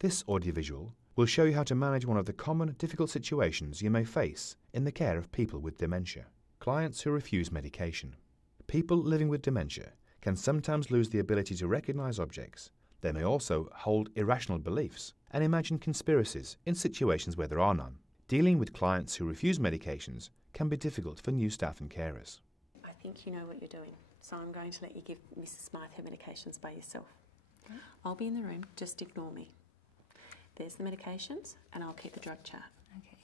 This audiovisual will show you how to manage one of the common difficult situations you may face in the care of people with dementia. Clients who refuse medication. People living with dementia can sometimes lose the ability to recognize objects. They may also hold irrational beliefs and imagine conspiracies in situations where there are none. Dealing with clients who refuse medications can be difficult for new staff and carers. I think you know what you're doing, so I'm going to let you give Mrs. Smythe her medications by yourself. Okay. I'll be in the room, just ignore me. There's the medications, and I'll keep the drug chart. Okay.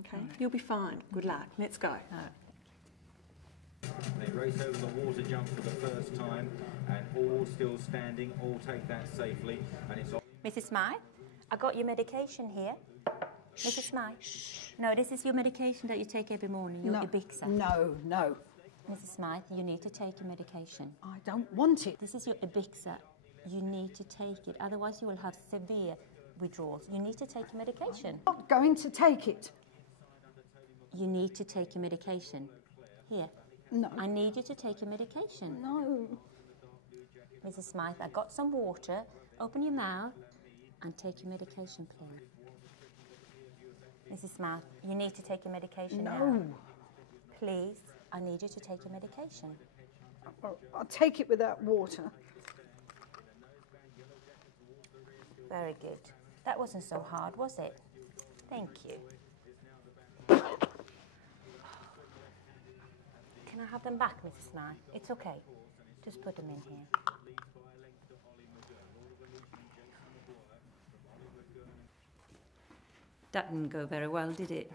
Okay? Right. You'll be fine. Good luck. Let's go. They race over the water jump for the first time, and all still standing, all take that safely, and it's all... Mrs. Smythe, I got your medication here. Mrs. Smythe. No, this is your medication that you take every morning, your Ibixa. No, no. Mrs. Smythe, you need to take your medication. I don't want it. This is your Ibixa. You need to take it, otherwise you will have severe withdrawals. You need to take your medication. I'm not going to take it. You need to take your medication. Here. No. I need you to take your medication. No. Mrs. Smythe, I got some water. Open your mouth and take your medication, please. Mrs. Smythe, you need to take your medication now. No. Please, I need you to take your medication. I'll take it without water. Very good. That wasn't so hard, was it? Thank you. Can I have them back, Mrs. Smythe? It's okay. Just put them in here. That didn't go very well, did it?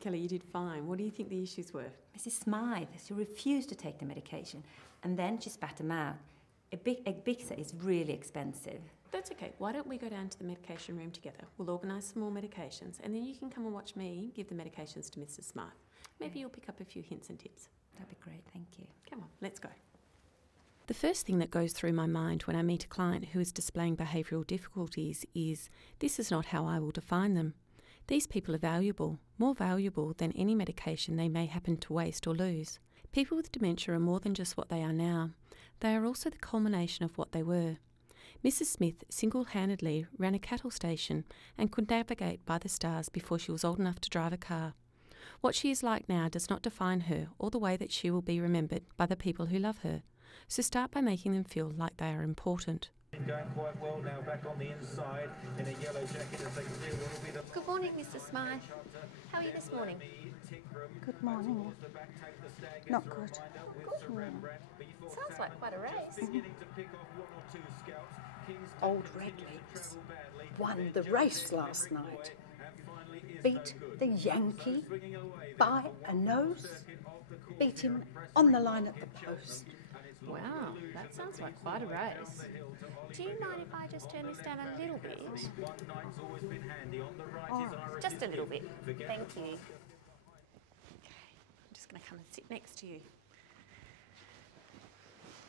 Kelly, you did fine. What do you think the issues were? Mrs. Smythe, she refused to take the medication, and then she spat them out. A Ibixa is really expensive. That's okay. Why don't we go down to the medication room together? We'll organise some more medications, and then you can come and watch me give the medications to Mrs. Smythe. Maybe you'll pick up a few hints and tips. That'd be great, thank you. Come on, let's go. The first thing that goes through my mind when I meet a client who is displaying behavioural difficulties is, this is not how I will define them. These people are valuable, more valuable than any medication they may happen to waste or lose. People with dementia are more than just what they are now. They are also the culmination of what they were. Mrs. Smith single-handedly ran a cattle station and could navigate by the stars before she was old enough to drive a car. What she is like now does not define her or the way that she will be remembered by the people who love her. So start by making them feel like they are important. Going quite well now, back on the inside in a yellow jacket as they clear a little bit of... Good morning, Mrs. Smythe. How are you this morning? Good morning. Not good. Sounds like quite a race. Old Redlegs won the race last night. Beat the Yankee by a nose. Beat him on the line at the post. Wow, that sounds like quite a race. Do you mind if I just turn this down a little bit? Oh, Just a little bit. Thank you. Okay, I'm just going to come and sit next to you.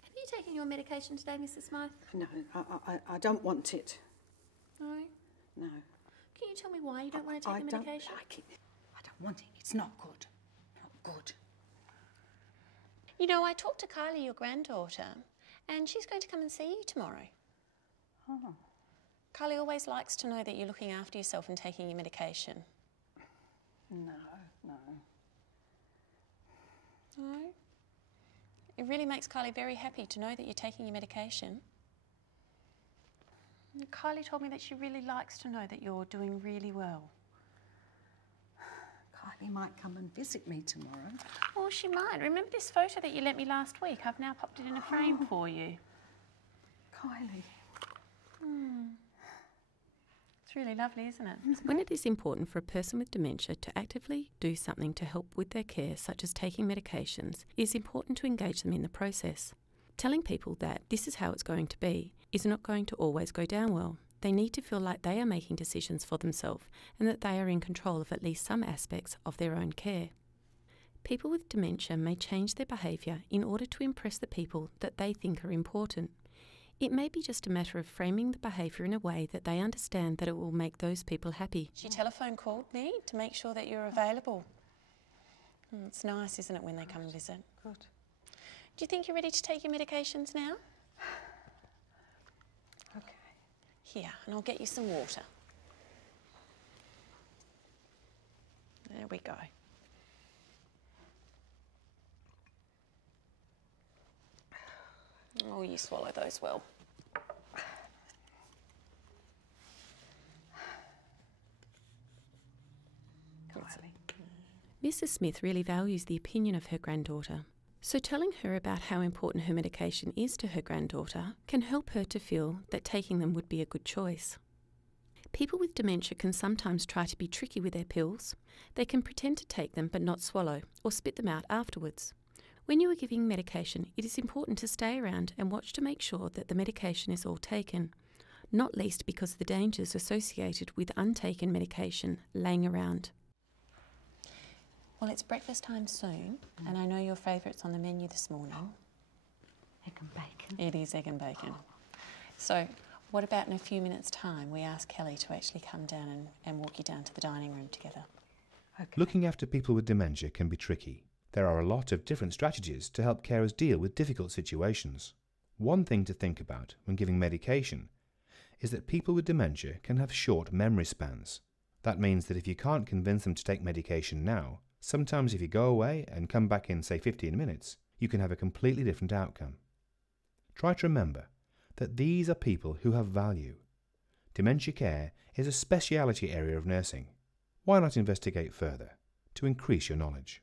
Have you taken your medication today, Mrs. Smythe? no, I don't want it. No? No. Can you tell me why you don't want to take the medication? I don't like it. I don't want it. It's not good. Not good. You know, I talked to Kylie, your granddaughter, and she's going to come and see you tomorrow. Oh. Kylie always likes to know that you're looking after yourself and taking your medication. No. No? It really makes Kylie very happy to know that you're taking your medication. And Kylie told me that she really likes to know that you're doing really well. Kylie might come and visit me tomorrow. Oh, she might. Remember this photo that you lent me last week? I've now popped it in a frame for you. Kylie. It's really lovely, isn't it? When it is important for a person with dementia to actively do something to help with their care, such as taking medications, it is important to engage them in the process. Telling people that this is how it's going to be is not going to always go down well. They need to feel like they are making decisions for themselves and that they are in control of at least some aspects of their own care. People with dementia may change their behaviour in order to impress the people that they think are important. It may be just a matter of framing the behaviour in a way that they understand that it will make those people happy. She telephone called me to make sure that you're available. It's nice, isn't it, when they come and visit? Good. Do you think you're ready to take your medications now? Okay. Here, and I'll get you some water. There we go. Oh, you swallow those well. Mrs. Smith really values the opinion of her granddaughter, so telling her about how important her medication is to her granddaughter can help her to feel that taking them would be a good choice. People with dementia can sometimes try to be tricky with their pills. They can pretend to take them but not swallow, or spit them out afterwards. When you are giving medication, it is important to stay around and watch to make sure that the medication is all taken, not least because of the dangers associated with untaken medication laying around. Well, it's breakfast time soon, and I know your favourite's on the menu this morning. Egg and bacon. It is egg and bacon. So, what about in a few minutes' time we ask Kelly to actually come down and walk you down to the dining room together? Okay. Looking after people with dementia can be tricky. There are a lot of different strategies to help carers deal with difficult situations. One thing to think about when giving medication is that people with dementia can have short memory spans. That means that if you can't convince them to take medication now, sometimes if you go away and come back in, say, 15 minutes, you can have a completely different outcome. Try to remember that these are people who have value. Dementia care is a speciality area of nursing. Why not investigate further to increase your knowledge?